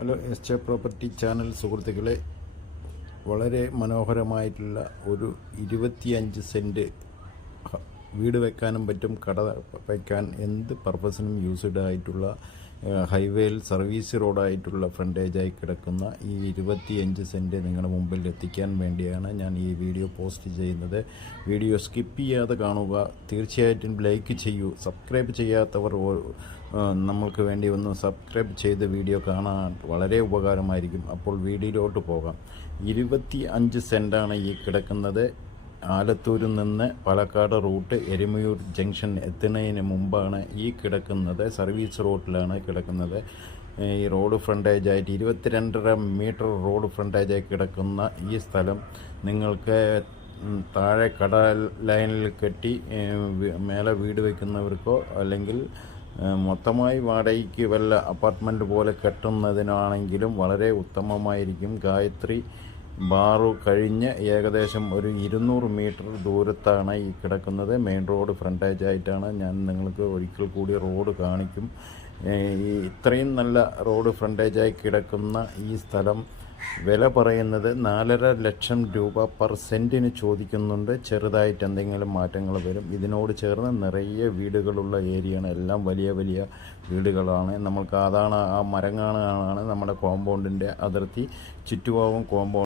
Hello S property channel സുഹൃത്തുക്കളെ, വളരെ മനോഹരമായിട്ടുള്ള ഒരു 25 സെൻറ്റ് വീട് വെക്കാനും പറ്റും, കട വയ്ക്കാൻ എന്ത് പർപ്പസിനും യൂസ്ഡ് ആയിട്ടുള്ള ഹൈവേയിൽ സർവീസ് റോഡായിട്ടുള്ള ഫ്രണ്ടേജായി കിടക്കുന്ന ഈ 25 സെൻറ്റ് നിങ്ങളുടെ മുമ്പിൽ എത്തിക്കാൻ വേണ്ടിയാണ് ഞാൻ ഈ വീഡിയോ പോസ്റ്റ് ചെയ്യുന്നത്. വീഡിയോ സ്കിപ്പ് ചെയ്യാതെ കാണുക, തീർച്ചയായിട്ടും ലൈക്ക് ചെയ്യൂ. സബ്സ്ക്രൈബ് ചെയ്യാത്തവർ നമ്മൾക്ക് വേണ്ടി ഒന്ന് സബ്സ്ക്രൈബ് ചെയ്ത് വീഡിയോ കാണാൻ വളരെ ഉപകാരമായിരിക്കും. അപ്പോൾ വീഡിയോയിലോട്ട് പോകാം. 25 സെൻറ്റാണ് ഈ കിടക്കുന്നത്. ആലത്തൂരിൽ നിന്ന് പാലക്കാട് റൂട്ട് എരുമയൂർ ജംഗ്ഷൻ എത്തുന്നതിന് മുമ്പാണ് ഈ കിടക്കുന്നത്. സർവീസ് റോഡിലാണ് കിടക്കുന്നത്. ഈ റോഡ് ഫ്രണ്ടേജായിട്ട് 22.5 മീറ്റർ റോഡ് ഫ്രണ്ടേജായി കിടക്കുന്ന ഈ സ്ഥലം നിങ്ങൾക്ക് താഴെ കട ലൈനിൽ കെട്ടി മേലെ വീട് വയ്ക്കുന്നവർക്കോ അല്ലെങ്കിൽ മൊത്തമായി വാടകയ്ക്ക് വല്ല അപ്പാർട്ട്മെൻറ്റ് പോലെ കെട്ടുന്നതിനാണെങ്കിലും വളരെ ഉത്തമമായിരിക്കും. ഗായത്രി ബാറു കഴിഞ്ഞ് ഏകദേശം ഒരു 200 മീറ്റർ ദൂരത്താണ് ഈ കിടക്കുന്നത്. മെയിൻ റോഡ് ഫ്രണ്ടേജായിട്ടാണ്. ഞാൻ നിങ്ങൾക്ക് ഒരിക്കൽ കൂടി റോഡ് കാണിക്കും. ഈ ഇത്രയും നല്ല റോഡ് ഫ്രണ്ടേജായി കിടക്കുന്ന ഈ സ്ഥലം വില പറയുന്നത് 4.5 ലക്ഷം രൂപ പെർ സെൻറ്റിന് ചോദിക്കുന്നുണ്ട്. ചെറുതായിട്ട് എന്തെങ്കിലും മാറ്റങ്ങൾ വരും. ഇതിനോട് ചേർന്ന് നിറയെ വീടുകളുള്ള ഏരിയയാണ്. എല്ലാം വലിയ വലിയ വീടുകളാണ്. നമ്മൾക്ക് അതാണ് ആ മരങ്ങാണ് നമ്മുടെ കോമ്പൗണ്ടിൻ്റെ അതിർത്തി. ചുറ്റുഭാഗം കോമ്പൗണ്ട്